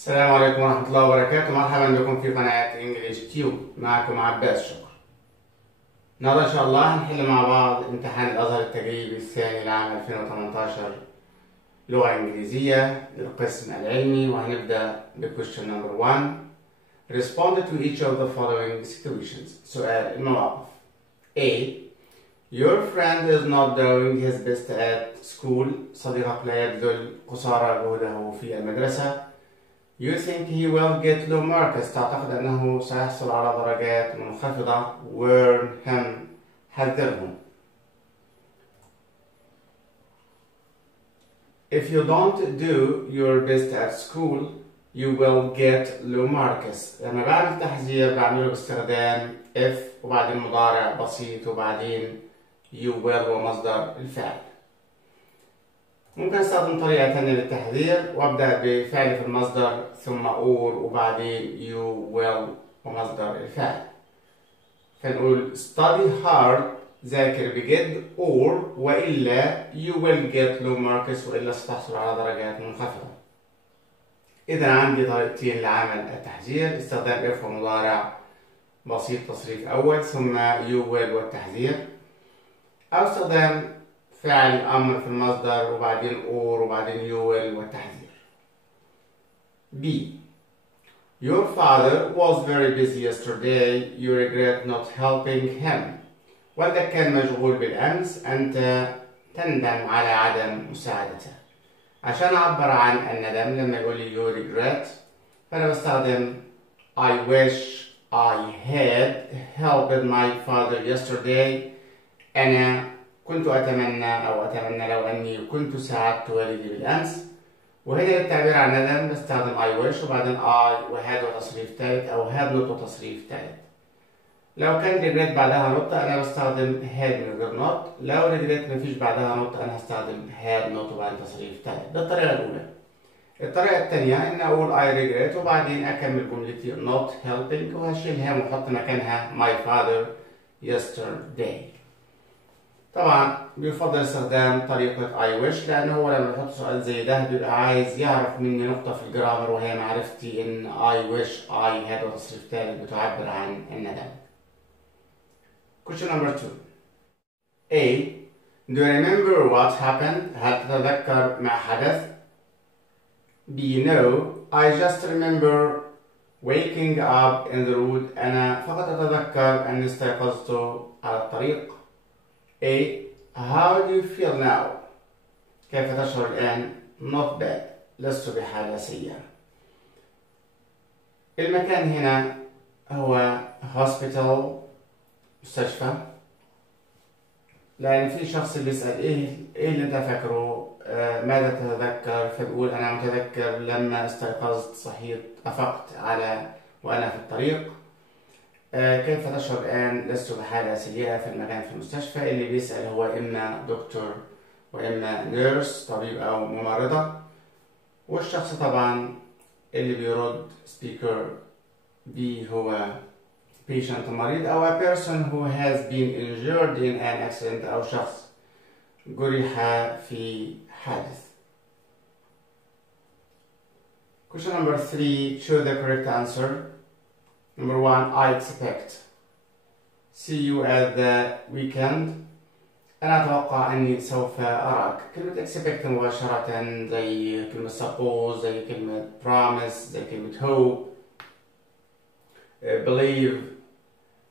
السلام عليكم ورحمة الله وبركاته. مرحبا بكم في قناة إنجليزي تيوب. معكم عباس شكر. النهارده إن شاء الله هنحل مع بعض امتحان الأزهر التجريبي الثاني لعام 2018 لغة إنجليزية للقسم العلمي، وهنبدأ بquestion number 1. Respond to each of the following situations. سؤال المواقف. A. Your friend is not doing his best at school. صديقك لا يبذل قصارى جهده في المدرسة. You think he will get low marks. تعتقد أنه سيحصل على درجات منخفضة. Warn him. حذره. If you don't do your best at school, you will get low marks. لما بعمل تحذير بعمله باستخدام if وبعدين مضارع بسيط وبعدين you will ومصدر الفعل. ممكن استخدم طريقة تانية للتحذير وابدأ بفعل في المصدر ثم or وبعدين you will ومصدر الفعل. فنقول study hard. ذاكر بجد or وإلا you will get low marks وإلا ستحصل على درجات منخفضة. إذا عندي طريقتين لعمل التحذير: استخدام if ومضارع بسيط تصريف أول ثم you will والتحذير، أو استخدام فعل أمر في المصدر وبعدين or وبعدين you will والتحذير. B. Your father was very busy yesterday. You regret not helping him. والدك كان مشغول بالأمس. أنت تندم على عدم مساعدته. عشان أعبر عن الندم لما يقول لي you regret فأنا بستخدم I wish I had helped my father yesterday. أنا كنت أتمنى لو أني كنت ساعدت والدي بالأمس. وهنا للتعبير عن الندم بستخدم I wish وبعدين I وهاد وتصريف ثالث أو had not وتصريف ثالث. لو كان regret بعدها نقطة أنا بستخدم had من غير not. لو regret مفيش بعدها نقطة أنا هستخدم had not وبعدين تصريف ثالث. ده الطريقة الأولى. الطريقة الثانية إن أقول I regret وبعدين أكمل جملتي not helping وهشيلها وأحط مكانها my father yesterday. طبعا بيفضل استخدام طريقة I wish لأنه هو لما يحط سؤال زي ده بيبقى عايز يعرف مني نقطة في الجرامر، وهي معرفتي إن I wish I had وتصريف ثالث بتعبر عن الندم. Question number 2. A. Do you remember what happened? هل تتذكر ما حدث؟ B. No. I just remember waking up in the road. أنا فقط أتذكر أني استيقظت على الطريق. A. How do you feel now? كيف تشعر الآن؟ Not bad. لست بحالة سيئة. المكان هنا هو hospital، مستشفى، لأن في شخص بيسأل إيه اللي أنت فاكره؟ ماذا تتذكر؟ فبقول أنا متذكر لما استيقظت صحيت أفقت وأنا في الطريق. كيف تشعر الآن؟ لست بحالة سيئة. في المكان في المستشفى. اللي بيسأل هو إما دكتور وإما نيرس طبيب أو ممرضة، والشخص طبعا اللي بيرد speaker B هو patient مريض أو a person who has been injured in an accident أو شخص جرح في حادث. Question number 3. Choose the correct answer. Number 1. I expect. See you at the weekend. أنا أتوقع أني سوف أراك. كلمة expect مباشرة زي كلمة suppose، زي كلمة promise، زي كلمة hope، believe.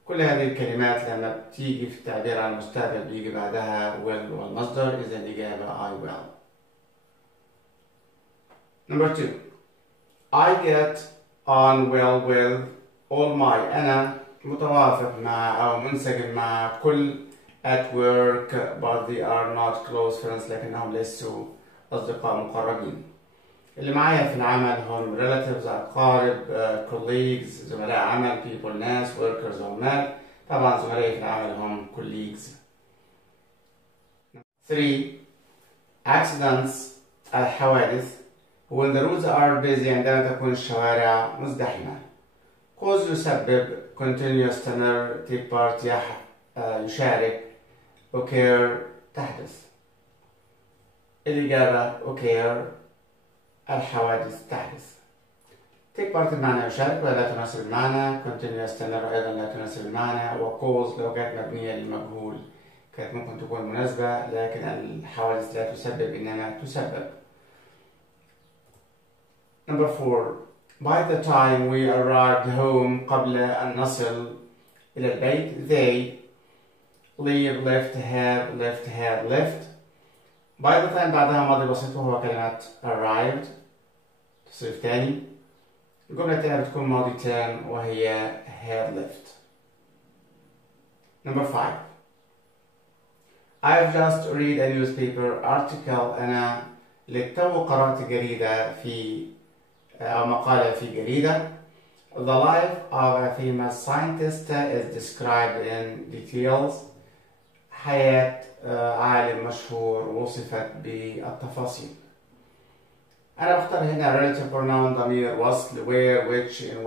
كل هذه الكلمات لما بتيجي في التعبير عن المستقبل بيجي بعدها will والمصدر. إذا الإجابة I will. Number 2. I get on well with all my. أنا متوافق مع أو منسجم مع كل at work but they are not close friends. لكنهم ليسوا أصدقاء مقربين. اللي معايا في العمل هم relatives أقارب، colleagues زملاء عمل، people ناس، workers عمال. طبعا زملائي في العمل هم colleagues. 3. accidents الحوادث. when the roads are busy عندما تكون الشوارع مزدحمة. cause يسبب، continue يستمر، take part يشارك، occur تحدث. الإجابة occur الحوادث تحدث. take part بمعنى يشارك ولا تناسب المعنى، continue يستمر أيضا لا تناسب المعنى، وcause لو كانت مبنية للمجهول كانت ممكن تكون مناسبة لكن الحوادث لا تسبب إنما تسبب. Number 4. By the time we arrived home قبل أن نصل إلى البيت they leave left have left had left. by the time بعدها ماضي بسيط وهو كلمة arrived تصريف تاني. الجملة التانية بتكون ماضي تام وهي had left. Number 5. I've just read a newspaper article. أنا للتو قرأت جريدة أو مقالة في جريدة. The life of a famous scientist is described in details. حياة عالم مشهور وصفت بالتفاصيل. أنا بختار هنا relative pronoun ضمير وصل where which in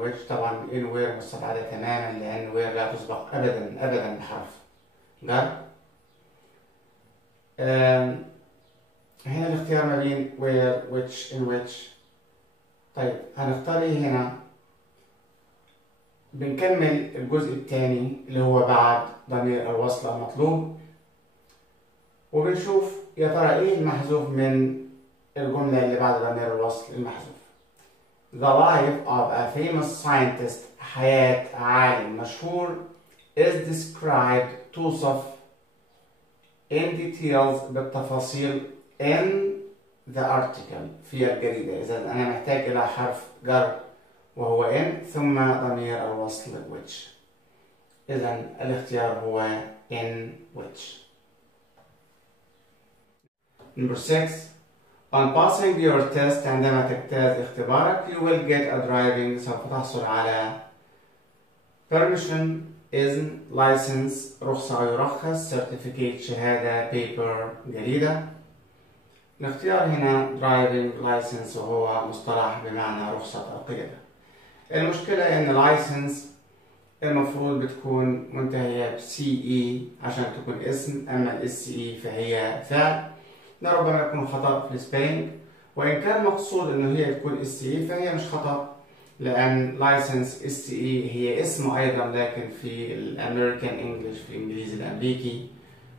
which. طبعا in where مستبعدة تماما لأن where لا تسبق أبدا بحرف جر. هنا الاختيار ما بين where which in which. طيب هنختار ايه هنا؟ بنكمل الجزء الثاني اللي هو بعد ضمير الوصل المطلوب وبنشوف يا ترى ايه المحذوف من الجملة اللي بعد ضمير الوصل المحذوف. The life of a famous scientist حياة عالم مشهور is described توصف in details بالتفاصيل in the article في الجريدة. إذا أنا محتاج إلى حرف جر وهو in ثم ضمير الوصل which. إذا الاختيار هو in which. Number 6. On passing your test عندما تجتاز اختبارك you will get a driving سوف تحصل على permission إذن license رخصة أو يرخص certificate شهادة paper جريدة. الاختيار هنا driving license وهو مصطلح بمعنى رخصة القيادة. المشكلة إن license المفروض بتكون منتهية CE عشان تكون اسم، أما SE فهي فعل. ده ربما يكون خطأ في السبيلنج، وإن كان مقصود إنه هي تكون SE فهي مش خطأ لأن license SE هي اسم أيضا لكن في الأمريكان إنجليش في الإنجليزي الأمريكي.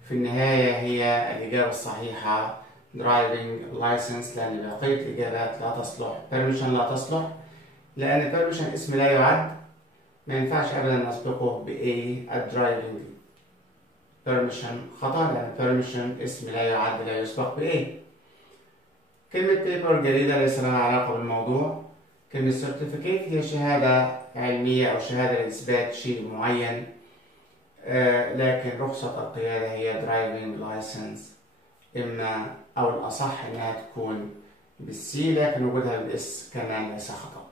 في النهاية هي الإجابة الصحيحة driving license لأن بقية الإجابات لا تصلح. permission لا تصلح لأن permission اسم لا يعد ما ينفعش أبدا نسبقه بA. driving permission خطأ لأن permission اسم لا يعد لا يسبق بA. كلمة paper جديدة ليس لها علاقة بالموضوع. كلمة certificate هي شهادة علمية أو شهادة لإثبات شيء معين، لكن رخصة القيادة هي driving license. إما أو الأصح إنها تكون بالسي لكن وجودها بالاس كمان ليس خطأ.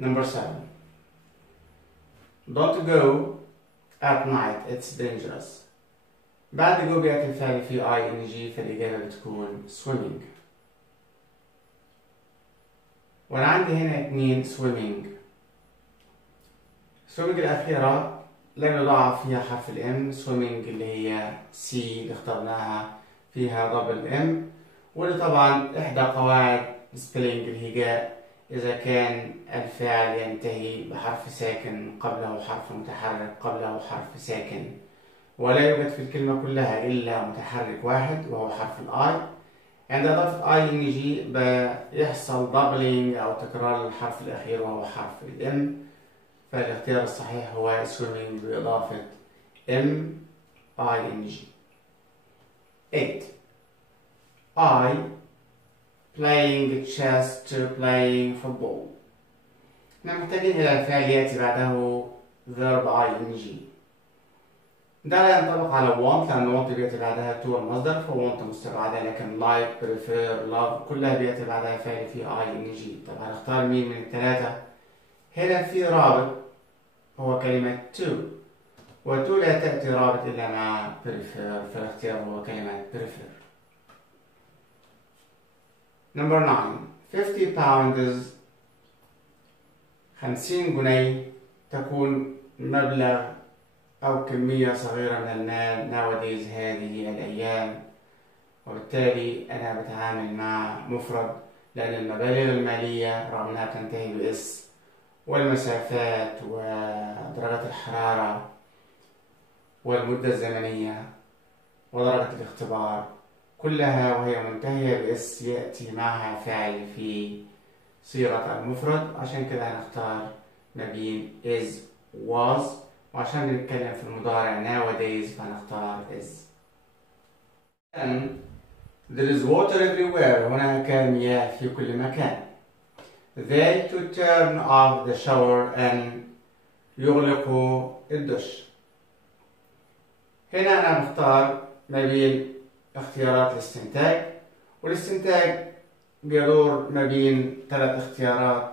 Number 7. Don't go at night it's dangerous. بعد go بيأتي الفعل في ing فالإجابة بتكون swimming. وأنا عندي هنا 2 swimming. swimming الأخيرة لم يضاعف فيها حرف الام. swimming اللي هي سي اللي اخترناها فيها دبل ام، واللي طبعا إحدى قواعد سبيلنج الهجاء إذا كان الفعل ينتهي بحرف ساكن قبله حرف متحرك قبله حرف ساكن ولا يوجد في الكلمة كلها إلا متحرك واحد وهو حرف الآي. عند إضافة ing بيحصل دبلينج أو تكرار للحرف الأخير وهو حرف الام، فالاختيار الصحيح هو swimming بإضافة ing. 8. I playing chess to playing football. احنا محتاجين إلى الفعل يأتي بعده verb ing. ده لا ينطبق على want لأن want بيأتي بعدها to المصدر فwant مستبعدة، لكن like prefer love كلها بيأتي بعدها فعل في ing. طب هنختار مين من الثلاثة؟ هنا في رابط هو كلمة to، و to لا تأتي رابط إلا مع prefer فالاختيار هو كلمة prefer. Number 9. 50 pounds 50 جنيه تكون مبلغ أو كمية صغيرة من المال nowadays هذه الأيام، وبالتالي أنا بتعامل مع مفرد لأن المبالغ المالية رغم أنها تنتهي بإس، والمسافات ودرجة الحرارة والمدة الزمنية ودرجة الاختبار كلها وهي منتهية بإس يأتي معها فاعل في صيغة المفرد. عشان كده هنختار ما بين is was، وعشان بنتكلم في المضارع nowadays فهنختار is. There is water everywhere. هناك مياه في كل مكان. They to turn off the shower and يغلقوا الدش. هنا أنا بختار ما بين اختيارات الاستنتاج، والاستنتاج بيدور ما بين 3 اختيارات: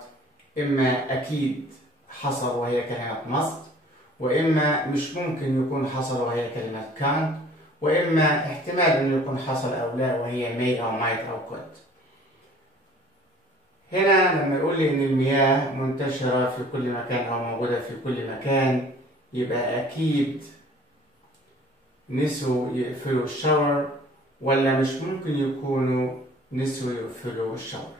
إما أكيد حصل وهي كلمة must، وإما مش ممكن يكون حصل وهي كلمة can't، وإما احتمال إنه يكون حصل أو لا وهي may أو might أو could. هنا لما يقول لي إن المياه منتشرة في كل مكان أو موجودة في كل مكان، يبقى أكيد نسوا يقفلوا الشاور، ولا مش ممكن يكونوا نسوا يقفلوا الشاور.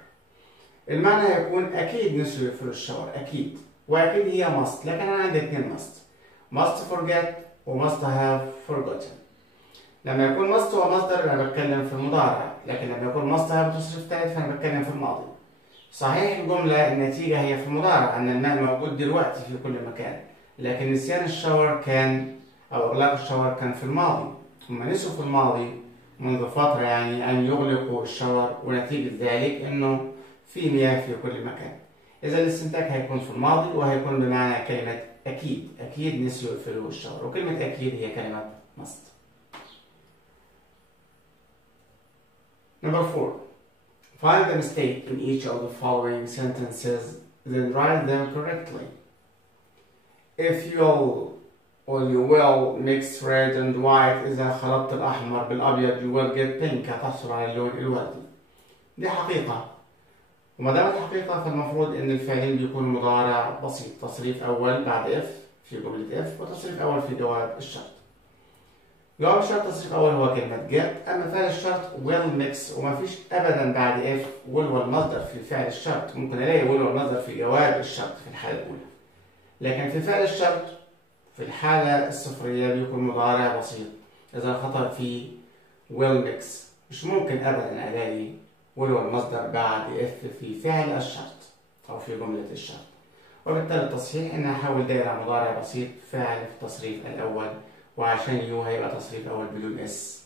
المعنى هيكون أكيد نسوا يقفلوا الشاور، أكيد، وأكيد هي must، لكن أنا عندي 2 must forget و must have forgotten. لما يكون must هو مصدر أنا بتكلم في المضارع، لكن لما يكون must have تصريف ثالث فأنا بتكلم في الماضي. صحيح الجملة النتيجة هي في المضارع أن الماء موجود دلوقتي في كل مكان، لكن نسيان الشاور كان أو إغلاق الشاور كان في الماضي. هم نسوا في الماضي منذ فترة يعني أن يغلقوا الشاور، ونتيجة ذلك أنه في مياه في كل مكان. إذا الاستنتاج هيكون في الماضي وهيكون بمعنى كلمة أكيد، أكيد نسوا يقفلوا الشاور، وكلمة أكيد هي كلمة must. Number 4. Find the mistake in each of the following sentences, then write them correctly. If you will mix red and white، إذا خلطت الأحمر بالأبيض you will get pink، هتحصل على اللون الوردي. دي حقيقة، وما دامت حقيقة فالمفروض إن الفعلين بيكون مضارع بسيط، تصريف أول بعد if في جملة if، وتصريف أول في جواب الشرط. جواب الشرط تصريف أول هو كلمة get، أما فعل الشرط will mix، وما فيش أبدا بعد if will والمصدر في فعل الشرط. ممكن ألاقي will والمصدر في جواب الشرط في الحالة الأولى، لكن في فعل الشرط في الحالة الصفرية بيكون مضارع بسيط. إذا الخطأ في will mix، مش ممكن أبدا ألاقي will والمصدر بعد if في فعل الشرط أو في جملة الشرط. وبالتالي التصحيح إن أحول دائرة مضارع بسيط فاعل في التصريف الأول، وعشان يو هيبقى تصريف أول بدون اس،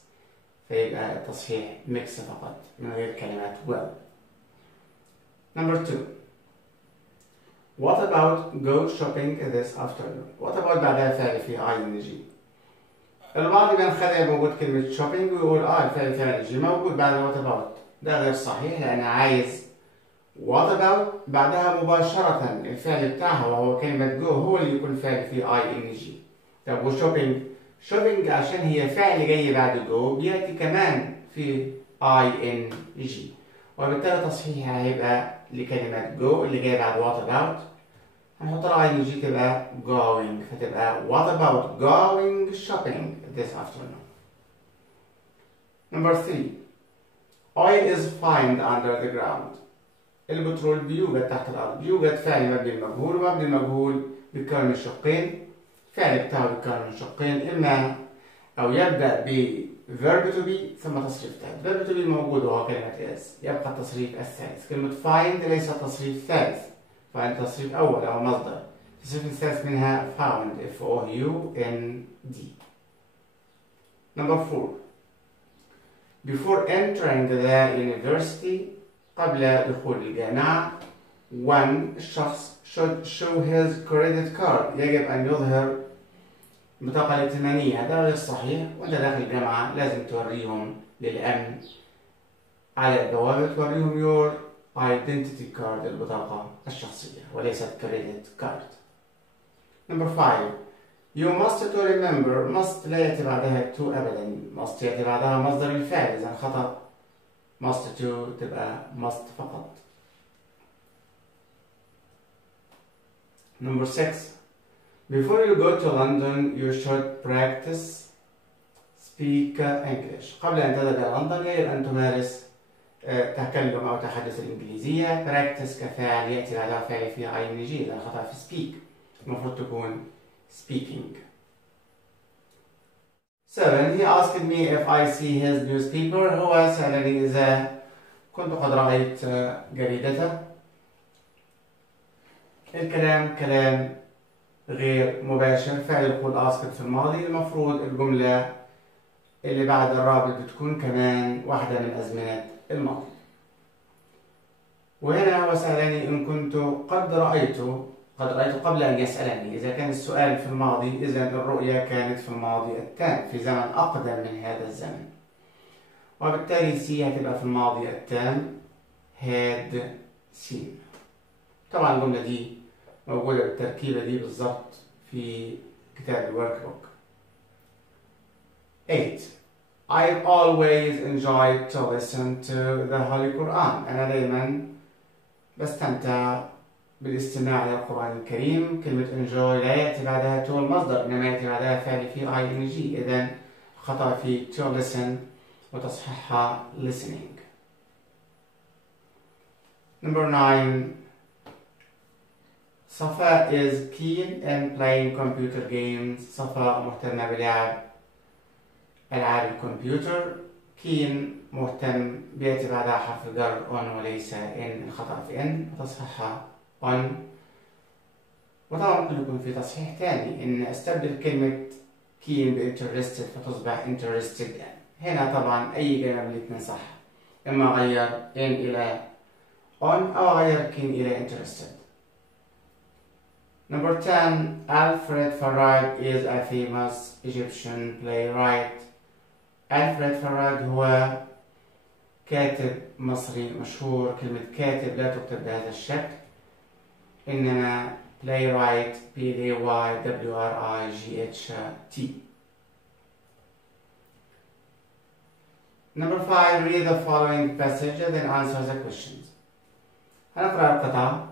فيبقى التصحيح ميكس فقط من غير كلمات will. Number 2. What about go shopping this afternoon؟ What about بعدها فعل في ing. البعض بينخدع بوجود كلمة shopping ويقول الفعل فعل ing موجود بعد what about. ده غير صحيح، لأن عايز what about بعدها مباشرة الفعل بتاعها وهو كلمة go هو اللي يكون فعل في ing. طب وشوبينج، شوبينج عشان هي فعل جاي بعد جو بيأتي كمان في ing، وبالتالي تصحيحها هيبقى لكلمة جو اللي جاي بعد what about، هنحط لها ing تبقى going، فتبقى what about going shopping this afternoon. Number 3. Oil is found under the ground. البترول بيوجد تحت الأرض. بيوجد فعل مبني المجهول، ومبني المجهول بيتكون من شقين. الفعل بتاعه بيتكون من شقين، إما أو يبدأ ب verb to be ثم تصريف ثالث. verb to be موجود وهو كلمة is، يبقى التصريف الثالث. كلمة find ليس تصريف ثالث، find تصريف أول أو مصدر. التصريف الثالث منها found F-O-U-N-D. Number 4. Before entering the university، قبل دخول الجامعة، one الشخص should show his credit card، يجب أن يظهر بطاقة ائتمانية. هذا غير صحيح، وأنت داخل الجامعة لازم توريهم للأمن على البوابة، توريهم your identity card البطاقة الشخصية وليست credit card. Number 5. You must to remember، must لا يأتي بعدها to أبدا، must يأتي بعدها مصدر الفعل، إذا خطأ must to تبقى must فقط. Number 6. Before you go to London you should practice speak English. قبل أن تذهب إلى لندن يجب أن تمارس تكلم أو تحدث الإنجليزية. practice كفاعل يأتي بعدها فعل في ING، لأن خطأ في speak، المفروض تكون speaking. 7. He asked me if I see his newspaper. هو سألني إذا كنت قد رأيت جريدته. الكلام كلام غير مباشر، فعل يقول asked في الماضي، المفروض الجملة اللي بعد الرابط بتكون كمان واحدة من أزمنة الماضي. وهنا هو سألني إن كنت قد رأيت قبل أن يسألني. إذا كان السؤال في الماضي، إذا الرؤية كانت في الماضي التام، في زمن أقدم من هذا الزمن، وبالتالي سي هتبقى في الماضي التام had seen. طبعا الجملة دي موجودة بالتركيبة دي بالظبط في كتاب الورك بوك. 8. I've always enjoyed to listen to the Holy Quran. أنا دايما بستمتع بالاستماع إلى القرآن الكريم. كلمة enjoy لا يأتي بعدها to المصدر، إنما يأتي بعدها فعل في ING، إذن خطأ في to listen وتصحيحها listening. Number 9. صفاء is keen in playing computer games. صفاء مهتمة بلعب ألعاب الكمبيوتر. كين مهتم بيأتي بعدها حرف الجر on وليس in، الخطأ في in وتصحيحها on. وطبعا ممكن يكون في تصحيح تاني، إن أستبدل كلمة keen ب interested فتصبح interested in. هنا طبعا أي جملة من الاتنين صح، إما أغير in إلى on أو أغير keen إلى interested. Number 10. Alfred Farag is a famous Egyptian playwright. ألفريد فراج هو كاتب مصري مشهور. كلمة كاتب لا تكتب بهذا الشكل، إنما playwright P-A-Y-W-R-I-G-H-T. Number 5. Read the following passage and then answer the questions. هنقرأ القطع،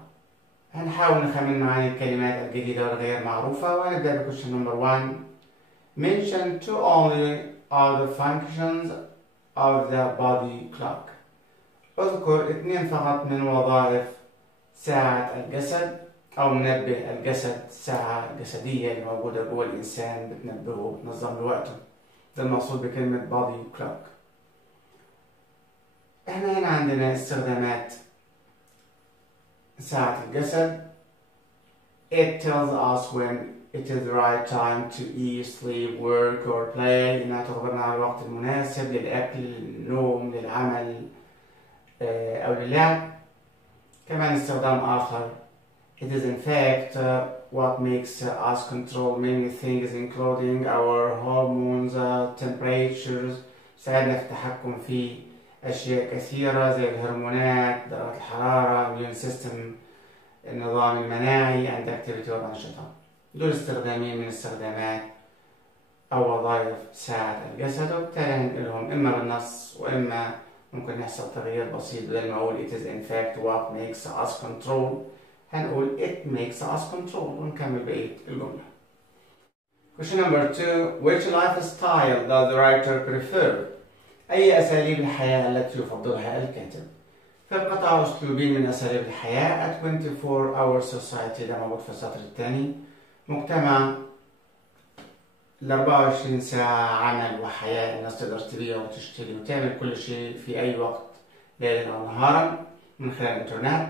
هنحاول نخمن معاني الكلمات الجديدة والغير معروفة، وهنبدأ ب question number 1. Mention two only of the functions of the body clock. اذكر 2 فقط من وظائف ساعة الجسد أو منبه الجسد. الساعة الجسدية اللي موجودة جوه الإنسان بتنبهه وبتنظم له وقته، ده المقصود بكلمة body clock. احنا هنا عندنا استخدامات ساعة الجسد. It tells us when it is the right time to eat, sleep, work or play. إنها تخبرنا عن الوقت المناسب للأكل، للنوم، للعمل أو للعب. كمان استخدام آخر. It is in fact what makes us control many things including our hormones, temperatures. ساعدنا في التحكم في أشياء كثيرة زي الهرمونات، درجة الحرارة، immune system، النظام المناعي، and activity والأنشطة. دول استخدامين من استخدامات أو وظائف ساعة الجسد، وبالتالي هنقلهم إما بالنص وإما ممكن يحصل تغيير بسيط. بدل ما أقول it is in fact what makes us control هنقول it makes us control ونكمل بقية الجملة. Question number 2. Which lifestyle does the writer prefer? أي أساليب الحياة التي يفضلها الكاتب؟ في القطعة أسلوبين من أساليب الحياة. A 24-hour society، ده موجود في السطر الثاني. مجتمع 24 ساعة عمل وحياة، الناس تقدر تبيع وتشتري وتعمل كل شيء في أي وقت ليلا أو نهارا من خلال الإنترنت.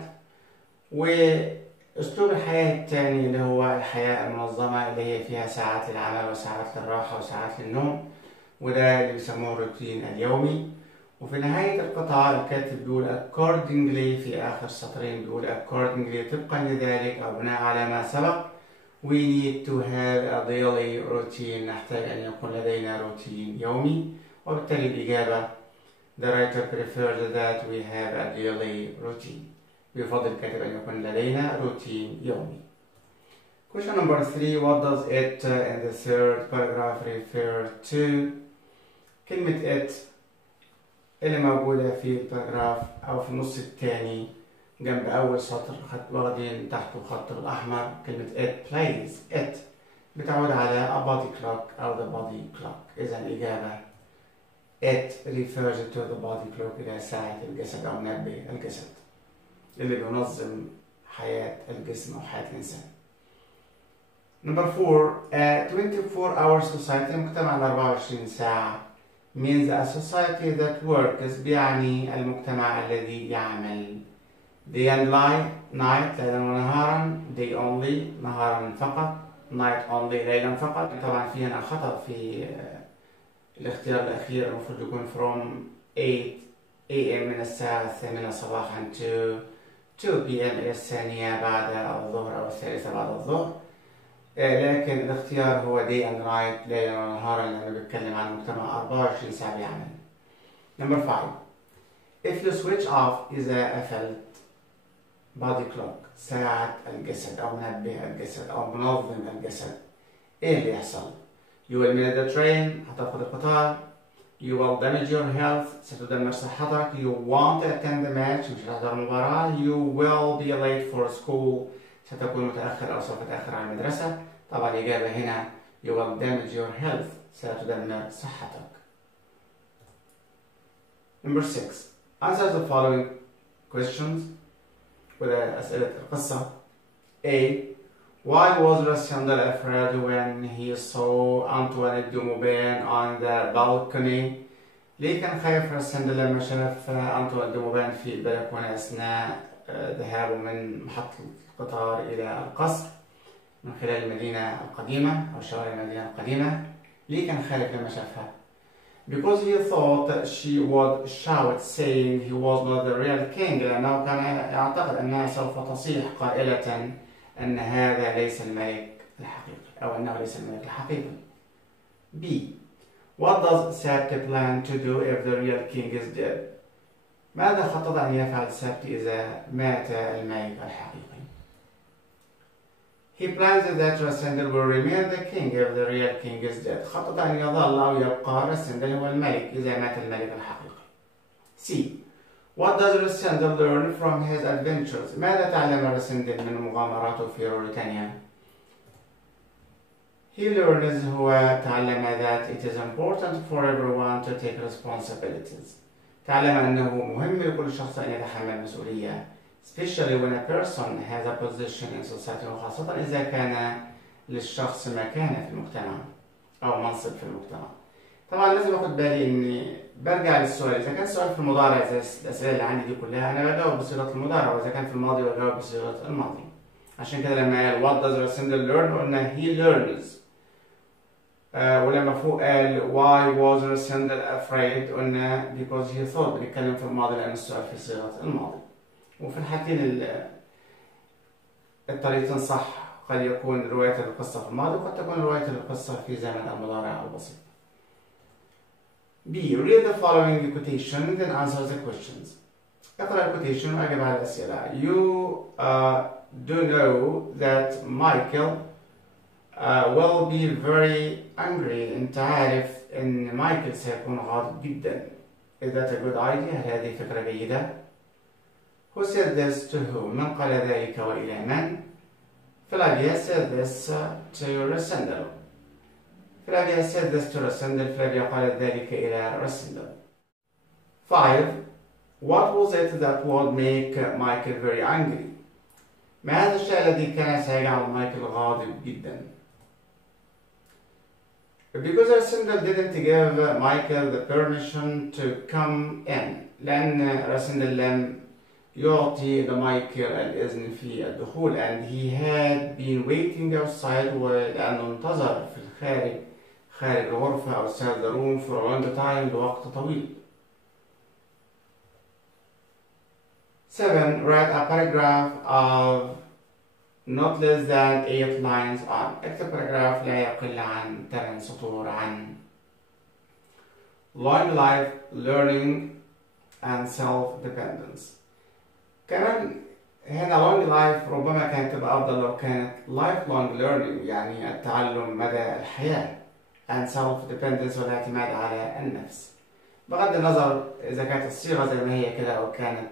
وأسلوب الحياة الثاني اللي هو الحياة المنظمة، اللي هي فيها ساعات للعمل وساعات للراحة وساعات للنوم، وده اللي بيسموه الروتين اليومي. وفي نهاية القطعة الكاتب بيقول accordingly، في آخر سطرين بيقول accordingly، طبقا لذلك أو بناء على ما سبق. We need to have a daily routine، نحتاج أن يكون لدينا روتين يومي. وبالتالي الإجابة the writer prefers that we have a daily routine. بيفضل الكاتب أن يكون لدينا روتين يومي. Question number 3. What does it in the third paragraph refer to? كلمة it اللي موجودة في الباراجراف أو في النص الثاني جنب أول سطر، واخدين تحته خط الأحمر كلمة it plays. it بتعود على a body clock أو the body clock. إذا الإجابة It refers to the body clock إلى ساعة الجسد أو منبه الجسد اللي بينظم حياة الجسم أو حياة الإنسان. Number 4 a 24-hour society مجتمع 24 ساعة means a society that works بيعني المجتمع الذي يعمل day and night ليلا ونهارا day only نهارا فقط night only ليلا فقط. طبعا في هنا خطأ في الاختيار الأخير المفروض يكون from 8 AM من الساعة 8 صباحا to 2 PM إلى الثانية بعد الظهر أو الثالثة بعد الظهر، لكن الاختيار هو day and night ليلا ونهارا لأنه بيتكلم عن مجتمع 24 ساعة بيعمل. Number 5 if you switch off إذا قفلت body clock ساعة الجسد أو منبه الجسد أو منظم الجسد، إيه اللي يحصل؟ You will miss the train هتفقد القطار. You will damage your health ستدمر صحتك. You won't attend the match مش هتحضر المباراة. You will be late for school ستكون متأخر أو سوف تتأخر عن المدرسة. طبعا الإجابة هنا you will damage your health ستدمر صحتك. Number 6 answer the following questions وده أسئلة القصة. A why was Rassendal afraid when he saw Antoine Dumoulin on the balcony؟ ليه كان خايف راسندل لما شاف أنطوان دوموبان في البلكونة أثناء ذهابه من محطة القطار إلى القصر من خلال المدينة القديمة أو شوارع المدينة القديمة؟ ليه كان خايف لما شافها؟ Because he thought she would shout saying he was not the real king لأنه كان يعتقد أنها سوف تصيح قائلة أن هذا ليس الملك الحقيقي أو أنه ليس الملك الحقيقي. B what does Sabti plan to do if the real king is dead؟ ماذا خطط أن يفعل سابتي إذا مات الملك الحقيقي؟ He plans that Rassendal will remain the king if the real king is dead. خطط أن يظل أو يبقى راسندل هو الملك إذا مات الملك الحقيقي. C what does Rassendal learn from his adventures؟ ماذا تعلم راسندل من مغامراته في موريتانيا؟ He learns هو تعلم that it is important for everyone to take responsibilities. تعلم أنه مهم لكل شخص أن يتحمل مسؤولية especially when a person has a position in society وخاصة إذا كان للشخص مكانة في المجتمع أو منصب في المجتمع. طبعا لازم أخد بالي إني برجع للسؤال، إذا كان السؤال في المضارع زي الأسئلة اللي عندي دي كلها أنا بجاوب بصيغة المضارع، وإذا كان في الماضي بجاوب بصيغة الماضي. عشان كده لما قال what does Rassendal learn قلنا he learns. ولما فوق قال why was Rassendal afraid قلنا because he thought. بنتكلم في الماضي لأن السؤال في صيغة الماضي. وفي الحالتين الطريقتين صح، قد يكون رواية القصة في الماضي وقد تكون رواية القصة في زمن المضارع البسيط. B. Read the following quotation then answer the questions. اقرأ الquotation وأجب على الأسئلة. You do know that Michael will be very angry. أنت عارف أن مايكل سيكون غاضب جدا. Is that a good idea؟ هل هذه فكرة جيدة؟ Who said this to whom؟ من قال ذلك وإلى من؟ Flavia said this to Rassendal. Flavia said this to Rassendal. Flavia قالت ذلك إلى Rassendal. 5. What was it that would make Michael very angry؟ ما هذا الشيء الذي كان سيجعل مايكل غاضب جدا؟ Because Rassendal didn't give Michael the permission to come in. لأن راسندل لم يعطي لمايكل الإذن في الدخول and he had been waiting outside ولأنه انتظر في الخارج خارج الغرفة أو outside the room for a long time لوقت طويل. 7. Write a paragraph of not less than 8 lines on. اكتب paragraph لا يقل عن 8 سطور عن long life learning and self-dependence. كمان هنا long life ربما كانت تبقى أفضل لو كانت lifelong learning يعني التعلم مدى الحياة and self-dependence والاعتماد على النفس. بغض النظر إذا كانت الصيغة زي ما هي كده أو كانت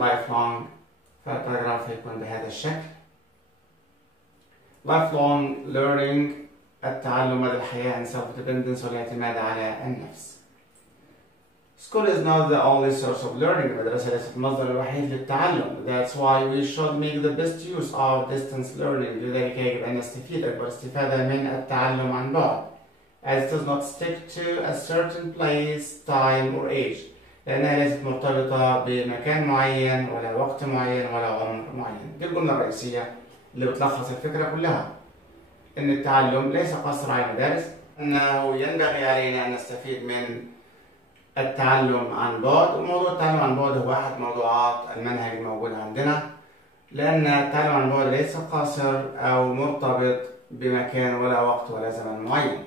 lifelong فالباراجراف هيكون بهذا الشكل. lifelong learning التعلم مدى الحياة and self-dependence والاعتماد على النفس. School is not the only source of learning. المدرسة ليست المصدر الوحيد للتعلم. That's why we should make the best use of distance learning. لذلك يجب أن نستفيد أكبر استفادة من التعلم عن بعد. As it does not stick to a certain place, time or age. لأنها ليست مرتبطة بمكان معين ولا وقت معين ولا عمر معين. دي الجملة الرئيسية اللي بتلخص الفكرة كلها. إن التعلم ليس قصر على المدارس. أنه ينبغي علينا أن نستفيد من التعلم عن بعد. وموضوع التعلم عن بعد هو أحد موضوعات المنهج الموجودة عندنا، لأن التعلم عن بعد ليس قاصر أو مرتبط بمكان ولا وقت ولا زمن معين.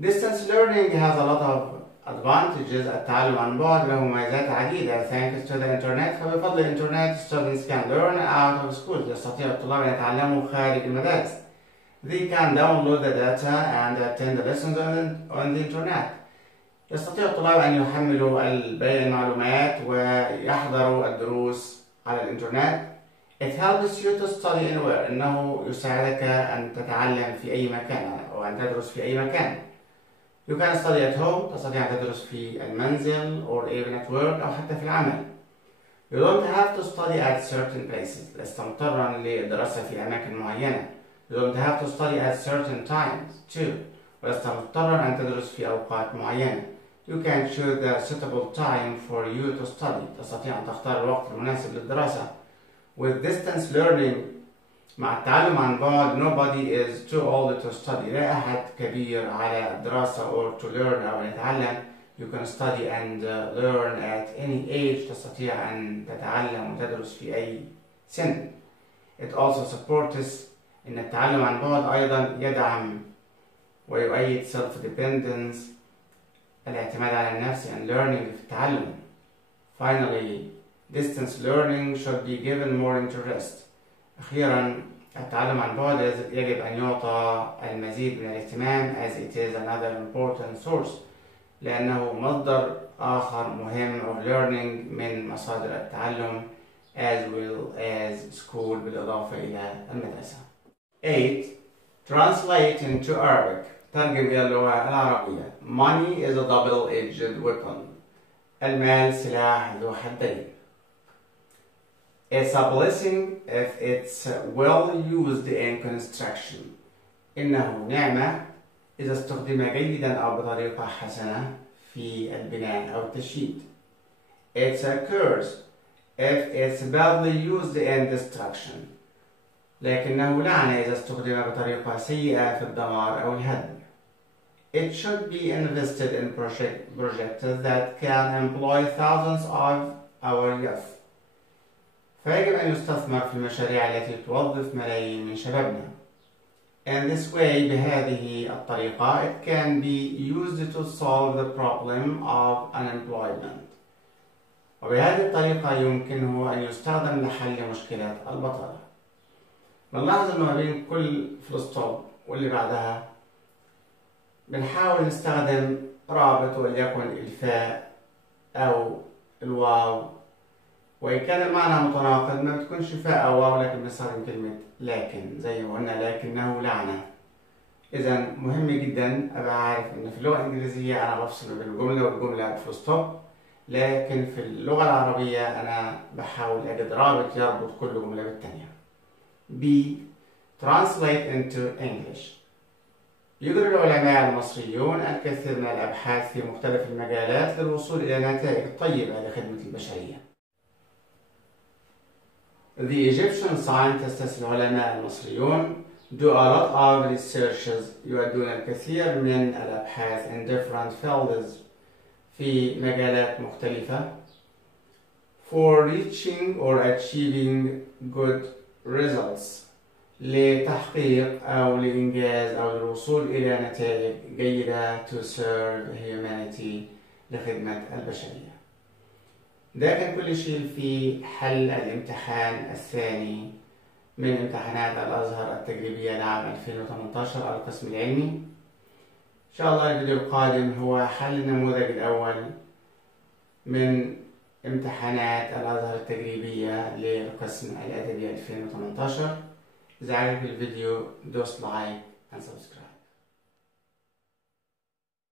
Distance learning has a lot of advantages. التعلم عن بعد له مميزات عديدة. Thanks to the internet. فبفضل الإنترنت students can learn out of school. يستطيع الطلاب أن يتعلموا خارج المدارس. They can download the data and attend the lessons on the internet. يستطيع الطلاب أن يحملوا المعلومات ويحضروا الدروس على الإنترنت. It helps you to study anywhere. إنه يساعدك أن تتعلم في أي مكان أو أن تدرس في أي مكان. You can study at home. تستطيع أن تدرس في المنزل or even at work أو حتى في العمل. You don't have to study at certain places. لست مضطرا للدراسة في أماكن معينة. You don't have to study at certain times too. ولست مضطرا أن تدرس في أوقات معينة. You can choose the suitable time for you to study. تستطيع أن تختار الوقت المناسب للدراسة. With distance learning, مع التعلم عن بعد, nobody is too old to study. لا أحد كبير على الدراسة or to learn أو يتعلم. You can study and learn at any age. تستطيع أن تتعلم وتدرس في أي سن. It also supports إن التعلم عن بعد أيضا يدعم ويؤيد self-dependence، الاعتماد على النفس and learning في التعلم. Finally, distance learning should be given more interest. أخيرا، التعلم عن بعد يجب أن يعطى المزيد من الاهتمام as it is another important source. لأنه مصدر آخر مهم of learning من مصادر التعلم as well as school بالإضافة إلى المدرسة. 8. Translate into Arabic. ترجم إلى اللغة العربية. Money is a double-edged weapon. المال سلاح ذو حدين. It's a blessing if it's well used in construction. إنه نعمة إذا استخدم جيدا أو بطريقة حسنة في البناء أو التشييد. It's a curse if it's badly used in destruction. لكنه لعنة إذا استخدم بطريقة سيئة في الدمار أو الهدم. It should be invested in projects that can employ thousands of our youth. فيجب أن يستثمر في المشاريع التي توظف ملايين من شبابنا. In this way, بهذه الطريقة, it can be used to solve the problem of unemployment. وبهذه الطريقة يمكنه أن يستخدم لحل مشكلة البطالة. بنلاحظ أنه ما بين كل فلسطوب واللي بعدها بنحاول نستخدم رابط وليكن الفاء أو الواو، وإن كان المعنى متناقض ما بتكونش فاء أو واو، لكن بنستخدم كلمة لكن زي ما قلنا لكنه لعنة. إذا مهم جدا أبقى عارف إن في اللغة الإنجليزية أنا بفصل بين الجملة والجملة فلسطوب، لكن في اللغة العربية أنا بحاول أجد رابط يربط كل جملة بالتانية. B. Translate into English. يجري العلماء المصريون الكثير من الأبحاث في مختلف المجالات للوصول إلى نتائج طيبة لخدمة البشرية. The Egyptian scientists العلماء المصريون do a lot of researches. يؤدون الكثير من الأبحاث in different fields في مجالات مختلفة for reaching or achieving good results لتحقيق أو لإنجاز أو للوصول إلى نتائج جيدة to serve humanity لخدمة البشرية. ده كان كل شيء في حل الامتحان الثاني من امتحانات الأزهر التجريبية لعام 2018 على القسم العلمي. إن شاء الله الفيديو القادم هو حل النموذج الأول من امتحانات الأزهر التجريبية للقسم الأدبي 2018. إذا عجبك الفيديو دوس لايك and subscribe.